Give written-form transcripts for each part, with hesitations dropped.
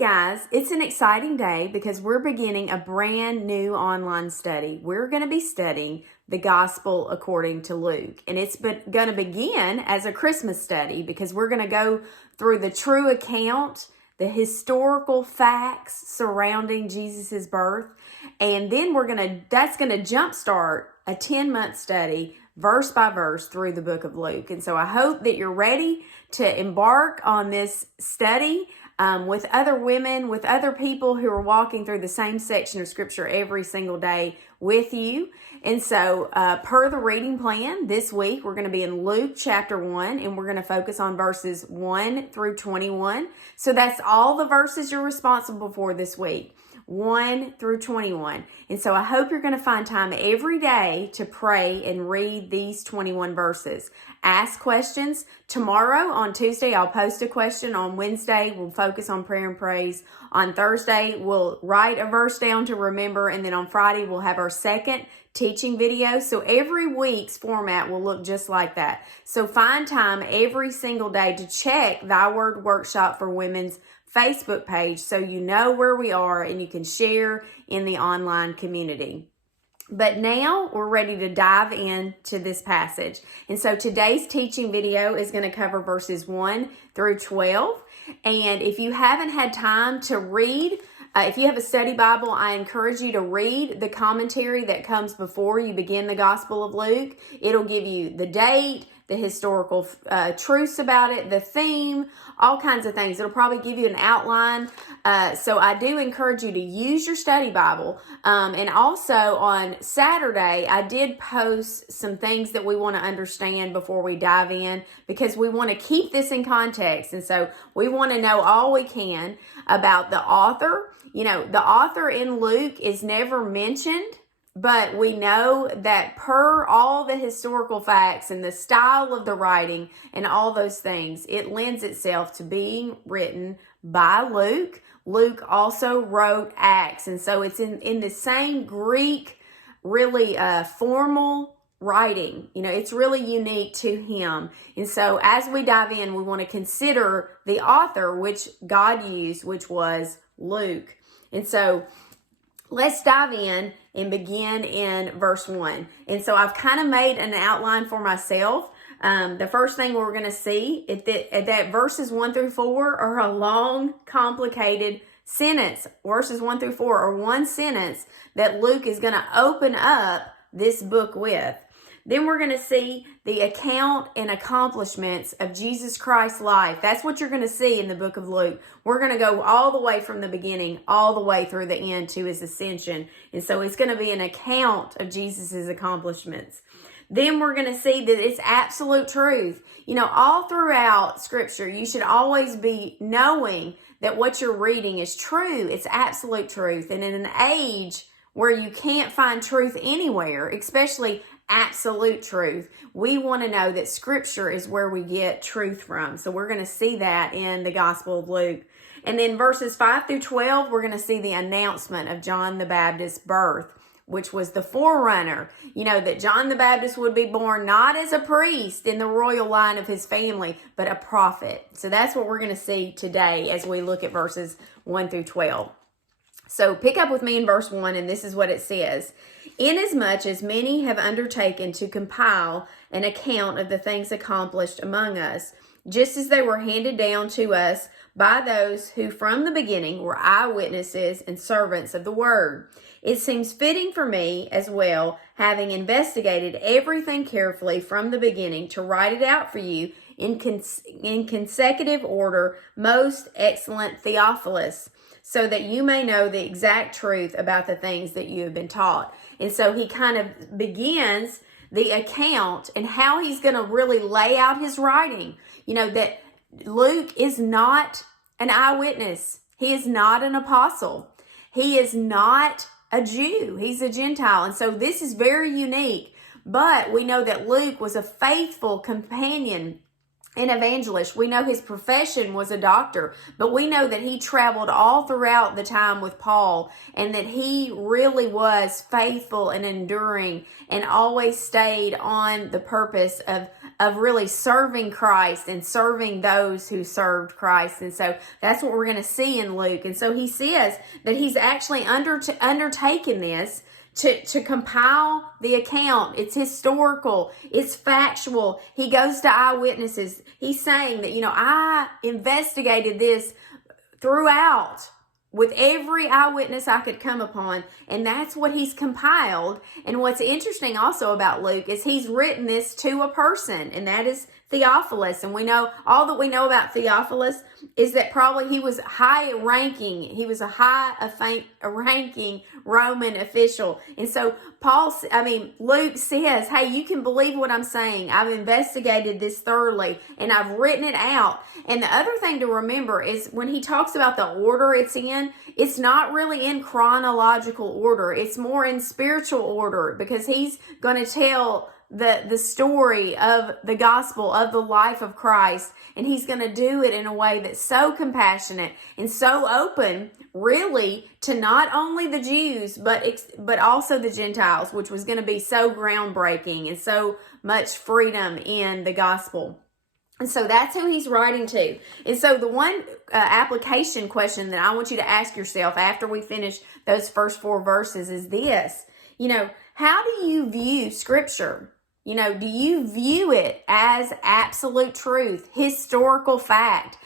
guys, it's an exciting day because we're beginning a brand new online study. We're going to be studying the Gospel according to Luke, and it's going to begin as a Christmas study because we're going to go through the true account, the historical facts surrounding Jesus's birth, and then that's going to jumpstart a 10-month study verse by verse through the book of Luke. And so I hope that you're ready to embark on this study with other women, with other people who are walking through the same section of scripture every single day with you. And so per the reading plan this week, we're going to be in Luke chapter 1, and we're going to focus on verses 1 through 21. So that's all the verses you're responsible for this week. 1 through 21. And so I hope you're going to find time every day to pray and read these 21 verses. Ask questions. Tomorrow on Tuesday, I'll post a question. On Wednesday, we'll focus on prayer and praise. On Thursday, we'll write a verse down to remember. And then on Friday, we'll have our second teaching video. So every week's format will look just like that. So find time every single day to check Thy Word Workshop for Women's Facebook page so you know where we are and you can share in the online community. But now we're ready to dive into this passage. And so today's teaching video is going to cover verses 1 through 12. And if you haven't had time to read, if you have a study Bible, I encourage you to read the commentary that comes before you begin the Gospel of Luke. It'll give you the date, the historical truths about it, the theme, all kinds of things. It'll probably give you an outline. So I do encourage you to use your study Bible. And also on Saturday, I did post some things that we want to understand before we dive in because we want to keep this in context. And so we want to know all we can about the author. You know, the author in Luke is never mentioned, but we know that per all the historical facts and the style of the writing and all those things, it lends itself to being written by Luke. Luke also wrote Acts, and so it's in the same Greek, really formal writing. You know, it's really unique to him. And so as we dive in, we want to consider the author, which God used, which was Luke. And so let's dive in and begin in verse 1. And so I've kind of made an outline for myself. The first thing we're going to see is that verses 1 through 4 are a long, complicated sentence. Verses 1 through 4 are one sentence that Luke is going to open up this book with. Then we're going to see the account and accomplishments of Jesus Christ's life. That's what you're going to see in the book of Luke. We're going to go all the way from the beginning, all the way through the end to his ascension. And so it's going to be an account of Jesus's accomplishments. Then we're going to see that it's absolute truth. You know, all throughout Scripture, you should always be knowing that what you're reading is true. It's absolute truth. And in an age where you can't find truth anywhere, especially absolute truth, we want to know that Scripture is where we get truth from. So we're going to see that in the Gospel of Luke. And then verses 5 through 12, we're going to see the announcement of John the Baptist's birth, which was the forerunner. You know, that John the Baptist would be born not as a priest in the royal line of his family, but a prophet. So that's what we're going to see today as we look at verses 1 through 12. So pick up with me in verse 1, and this is what it says. Inasmuch as many have undertaken to compile an account of the things accomplished among us, just as they were handed down to us by those who from the beginning were eyewitnesses and servants of the word. It seems fitting for me as well, having investigated everything carefully from the beginning, to write it out for you in consecutive order, most excellent Theophilus, so that you may know the exact truth about the things that you have been taught. And so he kind of begins the account and how he's going to really lay out his writing. You know, that Luke is not an eyewitness. He is not an apostle. He is not a Jew. He's a Gentile. And so this is very unique. But we know that Luke was a faithful companion an evangelist. We know his profession was a doctor, but we know that he traveled all throughout the time with Paul, and that he really was faithful and enduring and always stayed on the purpose of of really serving Christ and serving those who served Christ. And so that's what we're going to see in Luke. And so he says that he's actually undertaken this to compile the account. It's historical. It's factual. He goes to eyewitnesses. He's saying that, I investigated this throughout with every eyewitness I could come upon. And that's what he's compiled. And what's interesting also about Luke is he's written this to a person, and that is Theophilus. And we know, all that we know about Theophilus is that probably he was high ranking. He was a ranking Roman official. And so Luke says, hey, you can believe what I'm saying. I've investigated this thoroughly and I've written it out. And the other thing to remember is when he talks about the order it's in, it's not really in chronological order. It's more in spiritual order, because he's going to tell the story of the gospel, of the life of Christ, and he's going to do it in a way that's so compassionate and so open, really, to not only the Jews but also the Gentiles, which was going to be so groundbreaking and so much freedom in the gospel. And so that's who he's writing to. And so the one application question that I want you to ask yourself after we finish those first 4 verses is this: how do you view Scripture? Do you view it as absolute truth, historical fact?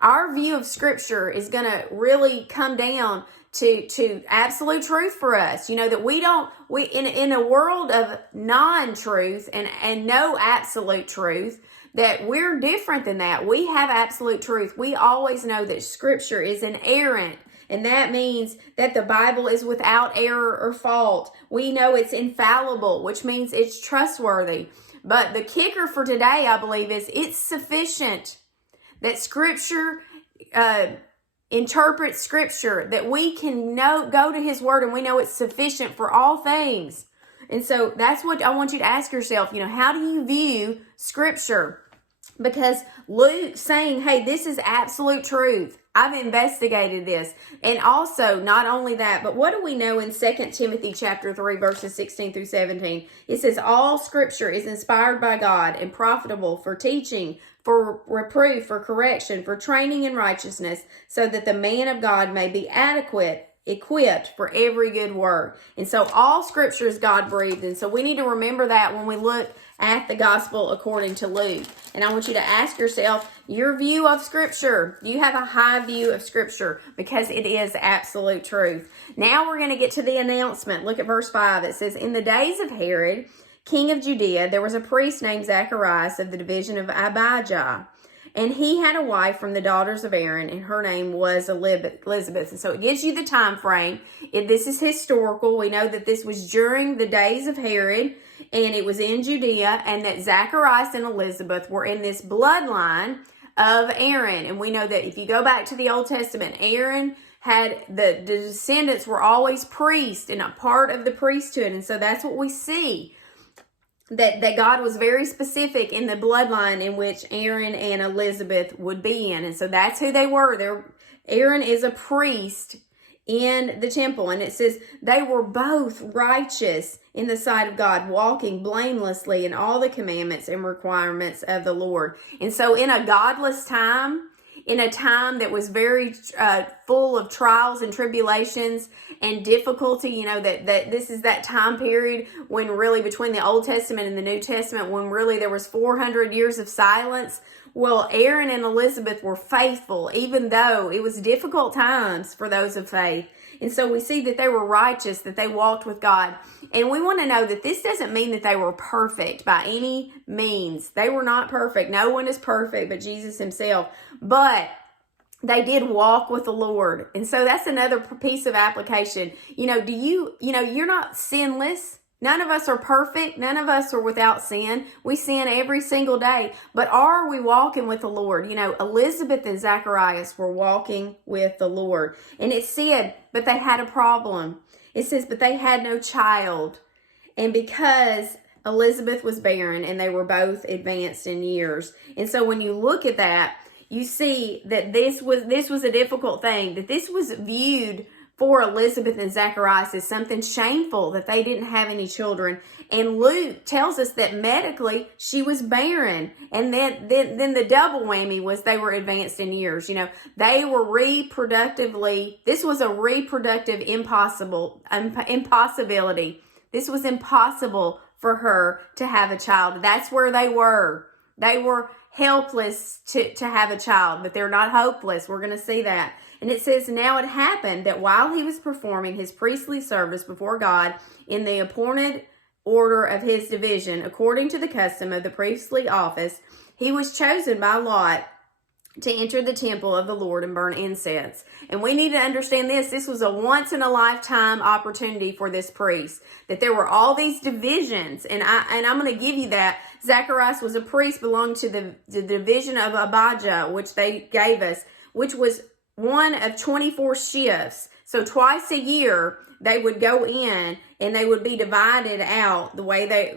Our view of Scripture is going to really come down to absolute truth for us. That we in a world of non-truth and no absolute truth, that we're different than that. We have absolute truth. We always know that Scripture is inerrant. And that means that the Bible is without error or fault. We know it's infallible, which means it's trustworthy. But the kicker for today, I believe, is it's sufficient. That Scripture interprets Scripture. That we can go to His Word and we know it's sufficient for all things. And so that's what I want you to ask yourself. How do you view Scripture? Because Luke's saying, hey, this is absolute truth. I've investigated this. And also, not only that, but what do we know in 2 Timothy chapter 3, verses 16 through 17? It says, all Scripture is inspired by God and profitable for teaching, for reproof, for correction, for training in righteousness, so that the man of God may be equipped for every good work. And so all Scripture is God-breathed. And so we need to remember that when we look at the gospel according to Luke. And I want you to ask yourself your view of Scripture. Do you have a high view of Scripture? Because it is absolute truth. Now we're going to get to the announcement. Look at verse 5. It says, in the days of Herod, king of Judea, there was a priest named Zacharias of the division of Abijah. And he had a wife from the daughters of Aaron, and her name was Elizabeth. And so it gives you the time frame. This is historical. We know that this was during the days of Herod, and it was in Judea, and that Zacharias and Elizabeth were in this bloodline of Aaron. And we know that if you go back to the Old Testament, Aaron had the descendants were always priests and a part of the priesthood. And so that's what we see. That God was very specific in the bloodline in which Aaron and Elizabeth would be in. And so that's who they were. Aaron is a priest in the temple. And it says they were both righteous in the sight of God, walking blamelessly in all the commandments and requirements of the Lord. And so in a godless time, in a time that was very full of trials and tribulations and difficulty, that this is that time period when really between the Old Testament and the New Testament, when really there was 400 years of silence. Well, Aaron and Elizabeth were faithful, even though it was difficult times for those of faith. And so we see that they were righteous, that they walked with God. And we want to know that this doesn't mean that they were perfect by any means. They were not perfect. No one is perfect but Jesus himself. But they did walk with the Lord. And so that's another piece of application. You're not sinless. None of us are perfect. None of us are without sin. We sin every single day. But are we walking with the Lord? Elizabeth and Zacharias were walking with the Lord. And it said, but they had a problem. It says, but they had no child. And because Elizabeth was barren and they were both advanced in years. And so when you look at that, you see that this was a difficult thing, that this was viewed for Elizabeth and Zacharias is something shameful, that they didn't have any children. And Luke tells us that medically she was barren. And then the double whammy was they were advanced in years. You know, they were this was a reproductive impossibility. This was impossible for her to have a child. That's where they were. They were helpless to have a child, but they're not hopeless. We're going to see that. And it says, now it happened that while he was performing his priestly service before God in the appointed order of his division, according to the custom of the priestly office, he was chosen by Lot to enter the temple of the Lord and burn incense. And we need to understand this. This was a once in a lifetime opportunity for this priest, that there were all these divisions. And I'm going to give you that. Zacharias was a priest belonging to the division of Abijah, which they gave us, which was one of 24 shifts. So twice a year, they would go in and they would be divided out the way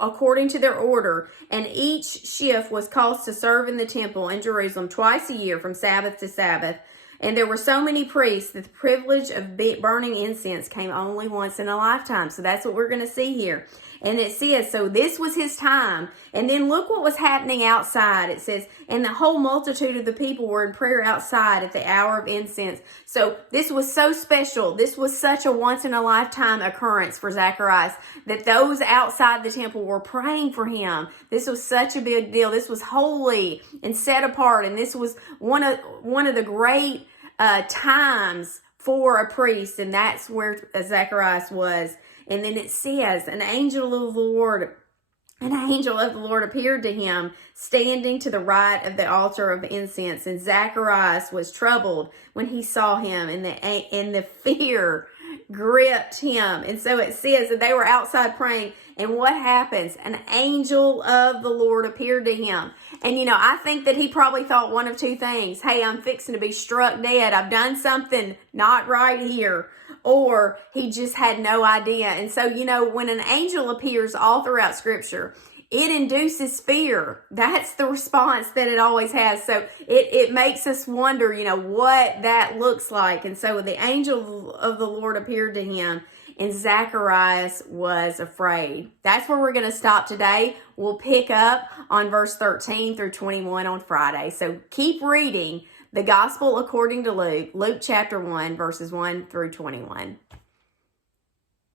according to their order. And each shift was caused to serve in the temple in Jerusalem twice a year from Sabbath to Sabbath. And there were so many priests that the privilege of burning incense came only once in a lifetime. So that's what we're going to see here. And it says, so this was his time. And then look what was happening outside. It says, and the whole multitude of the people were in prayer outside at the hour of incense. So this was so special. This was such a once in a lifetime occurrence for Zacharias, that those outside the temple were praying for him. This was such a big deal. This was holy and set apart. And this was one of the great times for a priest. And that's where Zacharias was. And then it says, an angel of the Lord appeared to him, standing to the right of the altar of incense. And Zacharias was troubled when he saw him, and the fear gripped him. And so it says that they were outside praying. And what happens? An angel of the Lord appeared to him. And, you know, I think that he probably thought one of two things. Hey, I'm fixing to be struck dead. I've done something not right here. Or he just had no idea. And so, you know, when an angel appears all throughout Scripture, it induces fear. That's the response that it always has. So it makes us wonder, you know, what that looks like. And so the angel of the Lord appeared to him, and Zacharias was afraid. That's where we're going to stop today. We'll pick up on verse 13 through 21 on Friday. So keep reading the Gospel according to Luke, Luke chapter 1, verses 1 through 21.